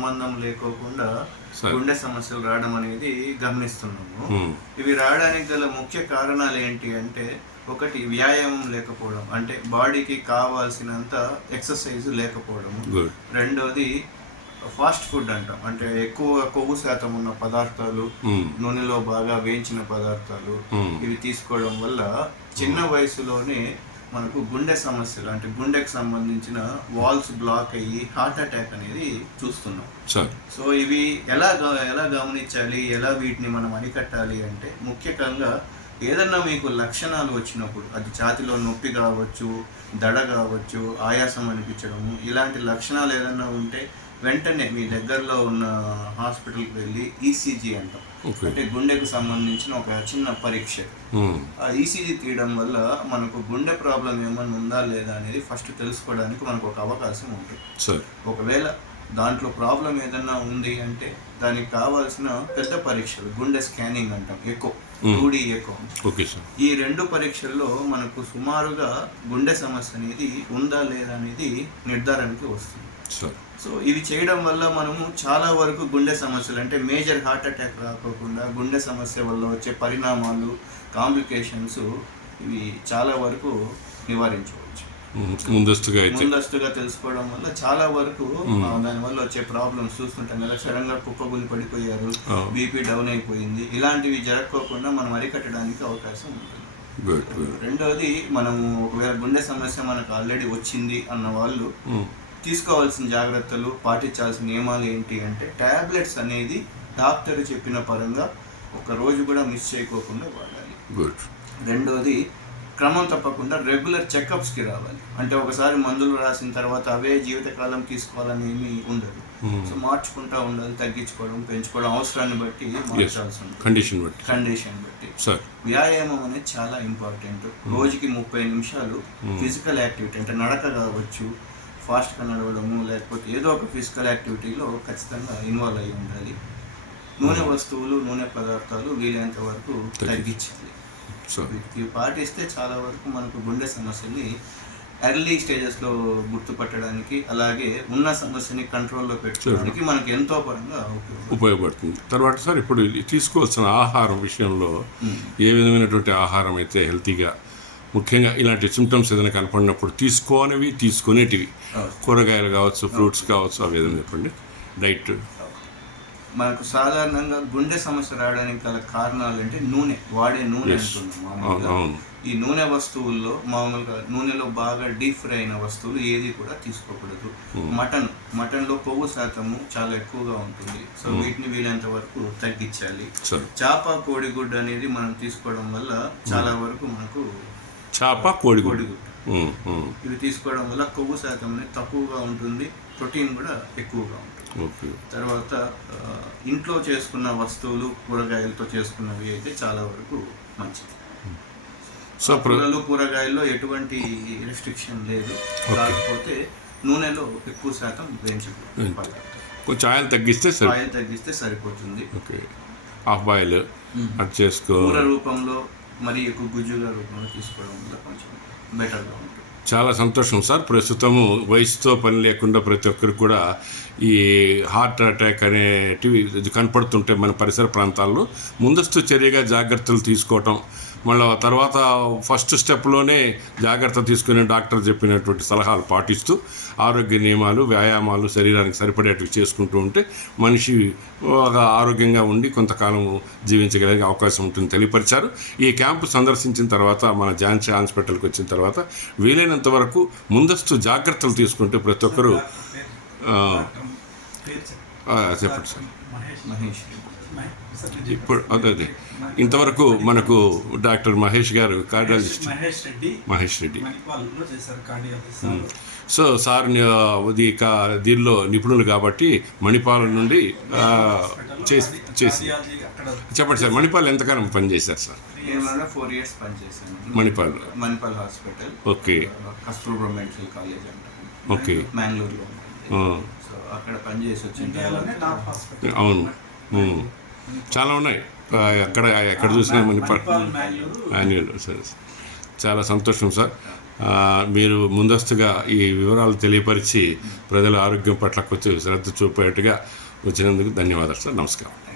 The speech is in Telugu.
సంబంధం లేకోకుండా సరే. గుండె సమస్యలు రావడం అనేది గమనిస్తున్నాము. మ్మ్. ఇవి రావడానికి గల ముఖ్య కారణాలు ఏంటి అంటే, ఒకటి వ్యాయామం లేకపోవడం, అంటే బాడీకి కావాల్సినంత ఎక్సర్సైజ్ లేకపోవడము. గుడ్. రెండోది ఫాస్ట్ ఫుడ్ అంటాం, అంటే ఎక్కువ కొవ్వు శాతం ఉన్న పదార్థాలు, మ్మ్. నూనెలో బాగా వేయించిన పదార్థాలు, మ్మ్. ఇవి తీసుకోవడం వల్ల చిన్న వయసులోనే మనకు గుండె సమస్యలు, అంటే గుండెకు సంబంధించిన వాల్స్ బ్లాక్ అయ్యి హార్ట్ అటాక్ అనేది చూస్తున్నాం. సార్. సో ఇవి ఎలా గమనించాలి, ఎలా వీటిని మనం అరికట్టాలి అంటే, ముఖ్యంగా ఏదన్నా మీకు లక్షణాలు వచ్చినప్పుడు, అది ఛాతిలో నొప్పి కావచ్చు, దడ కావచ్చు, ఆయాసం అనిపించడము, ఇలాంటి లక్షణాలు ఏదన్నా ఉంటే వెంటనే మీ దగ్గరలో ఉన్న హాస్పిటల్కి వెళ్ళి ఈసీజీ అంటాం, అంటే గుండెకు సంబంధించిన ఒక చిన్న పరీక్ష. ఆ ఈసీజీ తీయడం వల్ల మనకు గుండె ప్రాబ్లం ఏమన్నా ఉందా లేదా అనేది ఫస్ట్ తెలుసుకోవడానికి మనకు ఒక అవకాశం ఉంటుంది. ఒకవేళ దాంట్లో ప్రాబ్లం ఏదన్నా ఉంది అంటే దానికి కావాల్సిన పెద్ద పరీక్షలు, గుండె స్కానింగ్ అంటాం, ఎకో, 2D ఎకో. ఈ రెండు పరీక్షల్లో మనకు సుమారుగా గుండె సమస్య అనేది ఉందా లేదా అనేది నిర్ధారణకి వస్తుంది. సో ఇవి చేయడం వల్ల మనము చాలా వరకు గుండె సమస్యలు, అంటే మేజర్ హార్ట్ అటాక్ రాకోకుండా గుండె సమస్య వల్ల వచ్చే పరిణామాలు, కాంప్లికేషన్స్, ఇవి చాలా వరకు నివారించవచ్చు. ముందస్తుగా తెలుసుకోవడం వల్ల చాలా వరకు దానివల్ల వచ్చే ప్రాబ్లమ్స్ చూస్తుంటాం కదా, సడన్గా కుప్పగులి పడిపోయారు, బీపీ డౌన్ అయిపోయింది, ఇలాంటివి జరగకోకుండా మనం అరికట్టడానికి అవకాశం ఉంటుంది. రెండోది, మనము ఒకవేళ గుండె సమస్య మనకు ఆల్రెడీ వచ్చింది అన్న వాళ్ళు తీసుకోవాల్సిన జాగ్రత్తలు, పాటించాల్సిన నియమాలు ఏంటి అంటే, టాబ్లెట్స్ అనేది డాక్టర్ చెప్పిన పరంగా ఒక రోజు కూడా మిస్ చేయకోకుండా వాడాలి. రెండోది, క్రమం తప్పకుండా రెగ్యులర్ చెకప్స్కి రావాలి. అంటే ఒకసారి మందులు రాసిన తర్వాత అవే జీవితకాలం తీసుకోవాలని ఏమీ ఉండదు. సో మార్చుకుంటూ ఉండాలి, తగ్గించుకోవడం, పెంచుకోవడం, అవసరాన్ని బట్టి మార్చాల్సి ఉంటుంది, కండిషన్ బట్టి. వ్యాయామం అనేది చాలా ఇంపార్టెంట్. రోజుకి 30 నిమిషాలు ఫిజికల్ యాక్టివిటీ, అంటే నడక కావచ్చు, ఫాస్ట్గా నడవడము, లేకపోతే ఏదో ఒక ఫిజికల్ యాక్టివిటీలో ఖచ్చితంగా ఇన్వాల్వ్ అయ్యి ఉండాలి. నూనె వస్తువులు, నూనె పదార్థాలు వీలైనంత వరకు తగ్గించాలి. వీటికి పాటిస్తే చాలా వరకు మనకు గుండె సమస్యని ఎర్లీ స్టేజెస్లో గుర్తుపట్టడానికి, అలాగే ఉన్న సమస్యని కంట్రోల్లో పెట్టుకోవడానికి మనకి ఎంతో పరంగా ఉపయోగపడుతుంది. తర్వాత సార్, ఇప్పుడు తీసుకోవాల్సిన ఆహారం విషయంలో ఏ విధమైనటువంటి ఆహారం అయితే హెల్తీగా, ముఖ్యంగా ఇలాంటి సిమ్టమ్స్ ఏదైనా కనపడినప్పుడు తీసుకునేటివి కూరగాయలు కావచ్చు, ఫ్రూట్స్ కావచ్చు, అవి ఏదైనా చెప్పండి. డైట్ మనకు సాధారణంగా గుండె సమస్య రావడానికి గల కారణాలు అంటే వాడే నూనె అంటున్నాం. ఈ నూనె వస్తువుల్లో మామూలుగా నూనెలో బాగా డీప్ ఫ్రై అయిన వస్తువులు ఏది కూడా తీసుకోకూడదు. మటన్లో కొవ్వు శాతము చాలా ఎక్కువగా ఉంటుంది. సో వీటిని వీలైనంత వరకు తగ్గించాలి. చేప, కోడిగుడ్డు అనేది మనం తీసుకోవడం వల్ల చాలా వరకు మనకు కోడిగుడ్డు ఇవి తీసుకోవడం వల్ల కొవ్వు శాతం అనేది తక్కువగా ఉంటుంది, ప్రోటీన్ కూడా ఎక్కువగా ఉంటుంది. తర్వాత ఇంట్లో చేసుకున్న వస్తువులు, కూరగాయలతో చేసుకున్నవి అయితే చాలా వరకు మంచిది. కూరగాయల్లో ఎటువంటి రెస్ట్రిక్షన్ లేదు, కాకపోతే నూనెలో ఎక్కువ శాతం కొంచెం ఆయిల్ తగ్గిస్తే సరిపోతుంది. హాఫ్ బాయిల్ కూర రూపంలో మరి ఎక్కువ గుజ్జుల రూపంలో తీసుకోవడం వల్ల కొంచెం బెటర్గా ఉంటుంది. చాలా సంతోషం సార్. ప్రస్తుతము వయసుతో పని లేకుండా ప్రతి ఒక్కరికి కూడా ఈ హార్ట్ అటాక్ అనేటివి కనపడుతుంటే మన పరిసర ప్రాంతాల్లో ముందస్తు చర్యగా జాగ్రత్తలు తీసుకోవటం, మళ్ళీ తర్వాత ఫస్ట్ స్టెప్లోనే జాగ్రత్త తీసుకునే డాక్టర్ చెప్పినటువంటి సలహాలు పాటిస్తూ ఆరోగ్య నియమాలు, వ్యాయామాలు శరీరానికి సరిపడేటివి చేసుకుంటూ ఉంటే మనిషి ఆరోగ్యంగా ఉండి కొంతకాలం జీవించగలిగే అవకాశం ఉంటుంది తెలియపరిచారు. ఈ క్యాంపు సందర్శించిన తర్వాత, మన ఝాన్సీ హాస్పిటల్కి వచ్చిన తర్వాత వీలైనంత వరకు ముందస్తు జాగ్రత్తలు తీసుకుంటే ప్రతి ఒక్కరూ చెప్పండి సార్. ఇప్పుడు అదే ఇంతవరకు మనకు డాక్టర్ మహేష్ గారు, cardiologist Mahesh Reddy. So sir దీనిలో నిపుణులు కాబట్టి మణిపాల్ నుండి చేసి చెప్పండి సార్. మణిపాల్ ఎంతకాలం పనిచేశారు సార్? 4 years పనిచేశాను Manipal hospital. Okay. Kasturba medical college అంటారు, ఓకే, మ్యాంగ్లూర్లో. సో అక్కడ పనిచేసి వచ్చింది. అవును, చాలా ఉన్నాయి. ఎక్కడ చూసినా మణిపాల్ మాన్యువల్. సరే, చాలా సంతోషం సార్. మీరు ముందస్తుగా ఈ వివరాలు తెలియపరిచి ప్రజల ఆరోగ్యం పట్ల కొంచెం శ్రద్ధ చూపేట్టుగా వచ్చినందుకు ధన్యవాదాలు సార్. నమస్కారం.